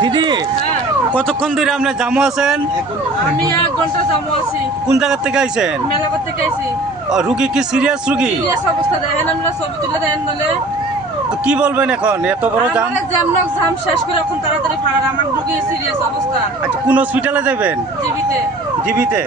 দিদি হ্যাঁ, কতক্ষণ ধরে আপনি জামু আছেন? আমি 1 ঘন্টা জামু আছি। কোন জায়গা থেকে আইছেন? মেলা করতে গেছি। রুগী কি সিরিয়াস রুগী? সিরিয়াস অবস্থা দেখেন, আমরা ছবি তুলে দেন বলে। তো কি বলবেন এখন এত বড় জাম? আমার জাম শেষ করে এখন তাড়াতাড়ি ফাড়ার, আমার রুগী সিরিয়াস অবস্থা। আচ্ছা, কোন হসপিটালে যাবেন? জীবিতে। জিবিতে?